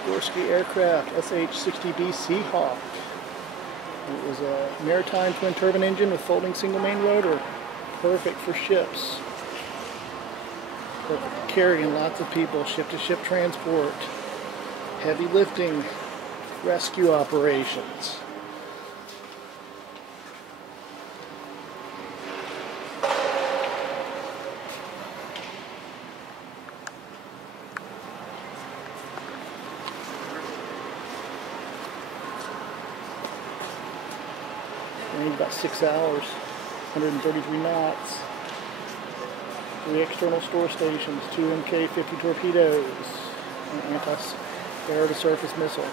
Sikorsky aircraft SH-60B Seahawk. It was a maritime twin turbine engine with folding single main rotor. Perfect for ships. Perfect for carrying lots of people, ship-to-ship transport, heavy lifting, rescue operations. Range about 6 hours, 133 knots. 3 external store stations, 2 Mk-50 torpedoes, an anti-air-to-surface missile.